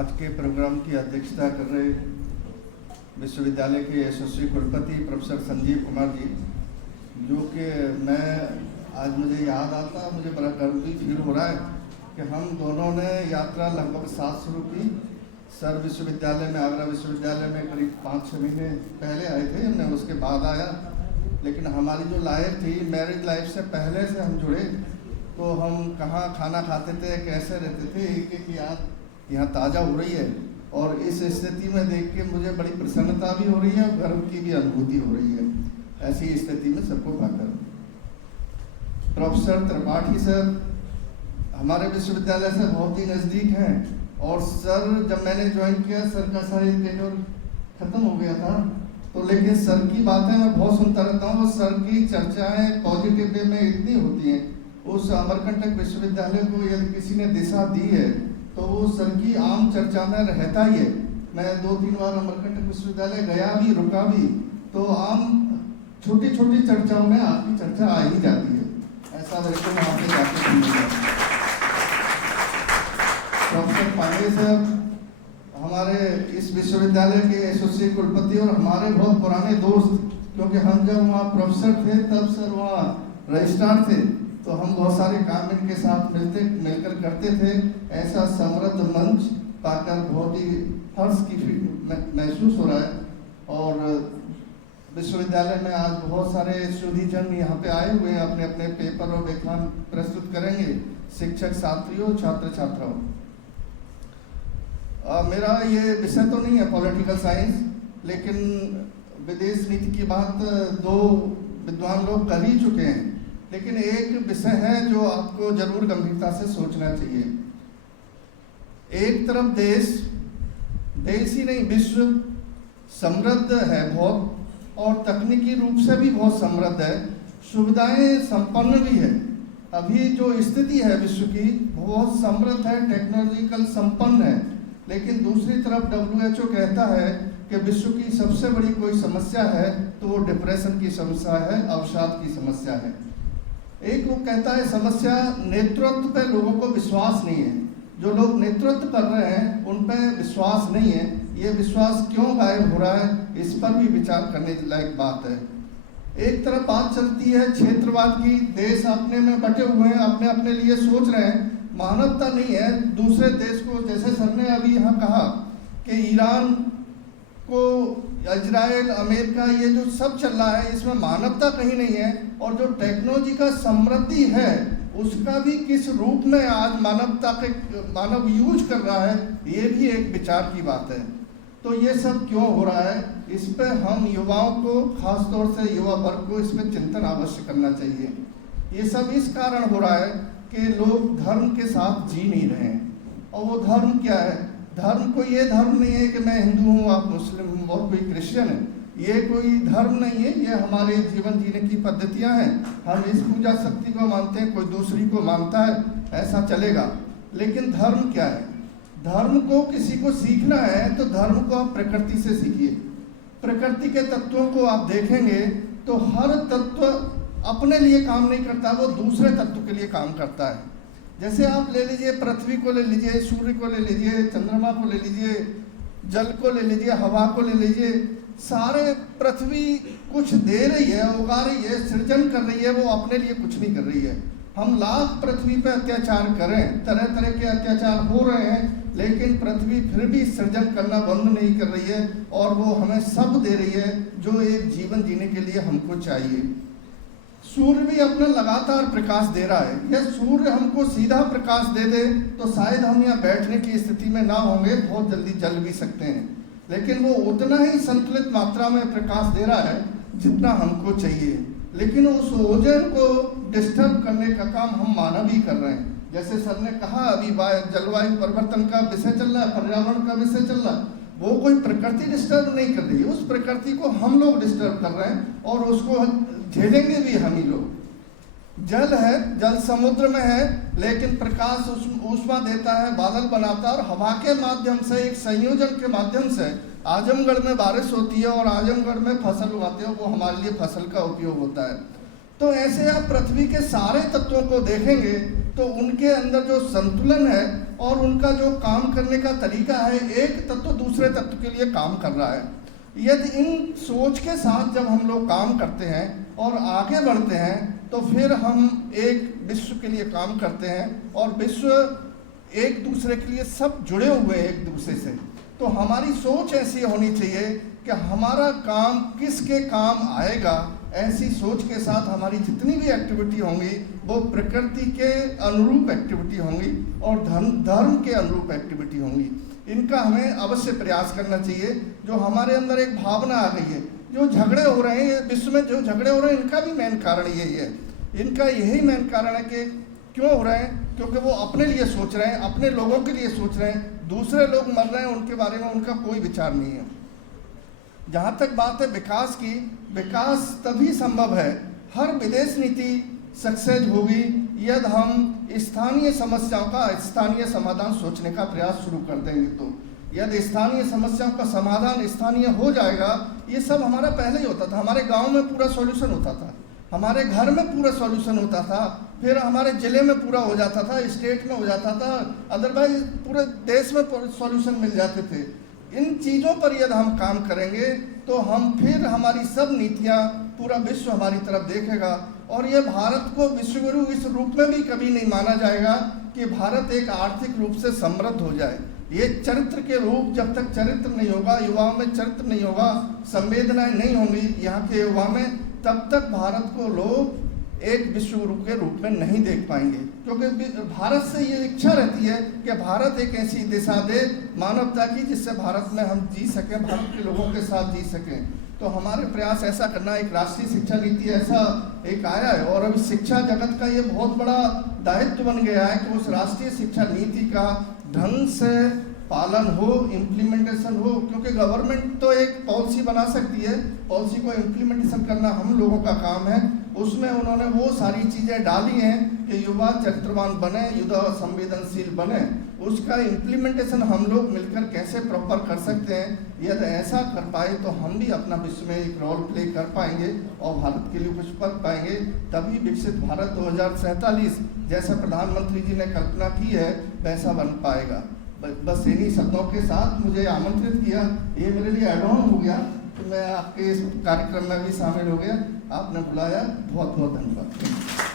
आज के प्रोग्राम की अध्यक्षता कर रहे विश्वविद्यालय के यशस्वी कुलपति प्रोफेसर संजीव कुमार जी, जो कि मुझे याद आता, मुझे बड़ा गर्व भी फील हो रहा है कि हम दोनों ने यात्रा लगभग साथ शुरू की। सर विश्वविद्यालय में, आगरा विश्वविद्यालय में करीब 5-6 महीने पहले आए थे, मैं उसके बाद आया। लेकिन हमारी जो लाइफ थी, मैरिज लाइफ से पहले से हम जुड़े, तो हम कहाँ खाना खाते थे, कैसे रहते थे, एक एक याद यहाँ ताज़ा हो रही है। और इस स्थिति में देख के मुझे बड़ी प्रसन्नता भी हो रही है और गर्व की भी अनुभूति हो रही है। ऐसी स्थिति में सबको पाकर प्रोफेसर त्रिपाठी सर हमारे विश्वविद्यालय से बहुत ही नज़दीक हैं। और सर, जब मैंने ज्वाइन किया, सर का सारे टेन्योर खत्म हो गया था, तो लेकिन सर की बातें मैं बहुत सुनता रहता हूँ और सर की चर्चाएं पॉजिटिव वे में इतनी होती हैं। उस अमरकंटक विश्वविद्यालय को यदि किसी ने दिशा दी है तो वो सर की आम चर्चा में रहता ही है। मैं 2-3 बार अमरकंटक विश्वविद्यालय गया भी, रुका भी, तो आम छोटी छोटी चर्चाओं में आपकी चर्चा आ ही जाती है। ऐसा वैसे वहाँ पे जाके प्रोफेसर पांडे सर हमारे इस विश्वविद्यालय के एसोसिएट कुलपति और हमारे बहुत पुराने दोस्त, क्योंकि हम जब वहाँ प्रोफेसर थे तब सर वहाँ रजिस्ट्रार थे, तो हम बहुत सारे काम इनके साथ मिलकर करते थे। ऐसा समृद्ध मंच पाकर बहुत ही हर्ष की महसूस हो रहा है। और विश्वविद्यालय में आज बहुत सारे शोधीजन यहाँ पे आए हुए हैं, अपने अपने पेपर और व्याख्यान प्रस्तुत करेंगे, शिक्षक साथियों, छात्र छात्राओं। मेरा ये विषय तो नहीं है पॉलिटिकल साइंस, लेकिन विदेश नीति की बात 2 विद्वान लोग कर ही चुके हैं। लेकिन एक विषय है जो आपको जरूर गंभीरता से सोचना चाहिए। एक तरफ देश ही नहीं, विश्व समृद्ध है बहुत, और तकनीकी रूप से भी बहुत समृद्ध है, सुविधाएं संपन्न भी है। अभी जो स्थिति है विश्व की बहुत समृद्ध है, टेक्नोलॉजिकल संपन्न है। लेकिन दूसरी तरफ WHO कहता है कि विश्व की सबसे बड़ी कोई समस्या है तो वो डिप्रेशन की समस्या है, अवसाद की समस्या है। एक वो कहता है समस्या नेतृत्व पे लोगों को विश्वास नहीं है, जो लोग नेतृत्व कर रहे हैं उन पे विश्वास नहीं है। ये विश्वास क्यों गायब हो रहा है, इस पर भी विचार करने लायक बात है। एक तरफ बात चलती है क्षेत्रवाद की, देश अपने में बटे हुए हैं, अपने अपने लिए सोच रहे हैं, मानवता नहीं है। दूसरे देश को, जैसे सर ने अभी यहाँ कहा कि ईरान को, इजराइल, अमेरिका, ये जो सब चल रहा है इसमें मानवता कहीं नहीं है। और जो टेक्नोलॉजी का समृद्धि है उसका भी किस रूप में आज मानव यूज कर रहा है, ये भी एक विचार की बात है। तो ये सब क्यों हो रहा है, इस पे हम युवाओं को, खास तौर से युवा वर्ग को, इस पे चिंतन अवश्य करना चाहिए। ये सब इस कारण हो रहा है कि लोग धर्म के साथ जी नहीं रहे हैं। और वो धर्म क्या है? धर्म कोई ये धर्म नहीं है कि मैं हिंदू हूँ, आप मुस्लिम हूँ और कोई क्रिश्चियन है। ये कोई धर्म नहीं है, ये हमारे जीवन जीने की पद्धतियाँ हैं। हम इस पूजा शक्ति को मानते हैं, कोई दूसरी को मानता है, ऐसा चलेगा। लेकिन धर्म क्या है? धर्म को किसी को सीखना है तो धर्म को आप प्रकृति से सीखिए। प्रकृति के तत्वों को आप देखेंगे तो हर तत्व अपने लिए काम नहीं करता, वो दूसरे तत्व के लिए काम करता है। जैसे आप ले लीजिए, पृथ्वी को ले लीजिए, सूर्य को ले लीजिए, चंद्रमा को ले लीजिए, जल को ले लीजिए, हवा को ले लीजिए, सारे पृथ्वी कुछ दे रही है, उगा रही है, सृजन कर रही है, वो अपने लिए कुछ नहीं कर रही है। हम लाख पृथ्वी पे अत्याचार करें, तरह तरह के अत्याचार हो रहे हैं, लेकिन पृथ्वी फिर भी सृजन करना बंद नहीं कर रही है और वो हमें सब दे रही है जो एक जीवन जीने के लिए हमको चाहिए। सूर्य भी अपना लगातार प्रकाश दे रहा है। यह सूर्य हमको सीधा प्रकाश दे दे तो शायद हम यहाँ बैठने की स्थिति में ना होंगे, बहुत जल्दी जल भी सकते हैं। लेकिन वो उतना ही संतुलित मात्रा में प्रकाश दे रहा है जितना हमको चाहिए। लेकिन उस ओजोन को डिस्टर्ब करने का काम हम मानव ही कर रहे हैं। जैसे सर ने कहा, अभी जलवायु परिवर्तन का विषय चल रहा है, पर्यावरण का विषय चल रहा है, वो कोई प्रकृति डिस्टर्ब नहीं कर रही है, उस प्रकृति को हम लोग डिस्टर्ब कर रहे हैं और उसको झेलेंगे भी हम ही लोग। जल है, जल समुद्र में है, लेकिन प्रकाश ऊष्मा देता है, बादल बनाता है, और हवा के माध्यम से, एक संयोजन के माध्यम से आजमगढ़ में बारिश होती है और आजमगढ़ में फसल उगाते हैं, वो हमारे लिए फसल का उपयोग होता है। तो ऐसे आप पृथ्वी के सारे तत्वों को देखेंगे तो उनके अंदर जो संतुलन है और उनका जो काम करने का तरीका है, एक तत्व दूसरे तत्व के लिए काम कर रहा है। यदि इन सोच के साथ जब हम लोग काम करते हैं और आगे बढ़ते हैं तो फिर हम एक विश्व के लिए काम करते हैं और विश्व एक दूसरे के लिए सब जुड़े हुए हैं एक दूसरे से। तो हमारी सोच ऐसी होनी चाहिए कि हमारा काम किसके काम आएगा। ऐसी सोच के साथ हमारी जितनी भी एक्टिविटी होंगी वो प्रकृति के अनुरूप एक्टिविटी होंगी और धर्म के अनुरूप एक्टिविटी होंगी। इनका हमें अवश्य प्रयास करना चाहिए। जो हमारे अंदर एक भावना आ गई है, जो झगड़े हो रहे हैं विश्व में, जो झगड़े हो रहे हैं इनका भी मेन कारण यही है। इनका यही मेन कारण है कि क्यों हो रहे हैं, क्योंकि वो अपने लिए सोच रहे हैं, अपने लोगों के लिए सोच रहे हैं। दूसरे लोग मर रहे हैं उनके बारे में उनका कोई विचार नहीं है। जहाँ तक बात है विकास की, विकास तभी संभव है, हर विदेश नीति सक्सेस होगी यदि हम स्थानीय समस्याओं का स्थानीय समाधान सोचने का प्रयास शुरू कर देंगे। तो यदि स्थानीय समस्याओं का समाधान स्थानीय हो जाएगा, ये सब हमारा पहले ही होता था। हमारे गांव में पूरा सॉल्यूशन होता था, हमारे घर में पूरा सॉल्यूशन होता था, फिर हमारे ज़िले में पूरा हो जाता था, स्टेट में हो जाता था, अदरवाइज पूरे देश में सॉल्यूशन मिल जाते थे। इन चीज़ों पर यदि हम काम करेंगे तो हम फिर हमारी सब नीतियाँ, पूरा विश्व हमारी तरफ देखेगा और ये भारत को विश्वगुरु इस रूप में भी कभी नहीं माना जाएगा कि भारत एक आर्थिक रूप से समृद्ध हो जाए। ये चरित्र के रूप, जब तक चरित्र नहीं होगा, युवाओं में चरित्र नहीं होगा, संवेदनाएं नहीं होंगी यहाँ के युवा में, तब तक भारत को लोग एक विश्वगुरु के रूप में नहीं देख पाएंगे। क्योंकि भारत से ये इच्छा रहती है कि भारत एक ऐसी दिशा दे मानवता की जिससे भारत में हम जी सकें, भारत के लोगों के साथ जी सकें। तो हमारे प्रयास ऐसा करना, एक राष्ट्रीय शिक्षा नीति ऐसा एक आया है और अभी शिक्षा जगत का ये बहुत बड़ा दायित्व बन गया है कि उस राष्ट्रीय शिक्षा नीति का ढंग से पालन हो, इम्प्लीमेंटेशन हो। क्योंकि गवर्नमेंट तो एक पॉलिसी बना सकती है, पॉलिसी को इम्प्लीमेंटेशन करना हम लोगों का काम है। उसमें उन्होंने वो सारी चीज़ें डाली हैं कि युवा चरित्रवान बने, युवा संवेदनशील बने। उसका इम्प्लीमेंटेशन हम लोग मिलकर कैसे प्रॉपर कर सकते हैं, यदि ऐसा कर पाए तो हम भी अपना विश्व में एक रोल प्ले कर पाएंगे और भारत के लिए कुछ कर पाएंगे। तभी विकसित भारत 2047 जैसा प्रधानमंत्री जी ने कल्पना की है वैसा बन पाएगा। बस इन्हीं शब्दों के साथ मुझे आमंत्रित किया, ये मेरे लिए एड ऑन हो गया तो मैं आपके इस कार्यक्रम में भी शामिल हो गया। आपने बुलाया, बहुत बहुत धन्यवाद।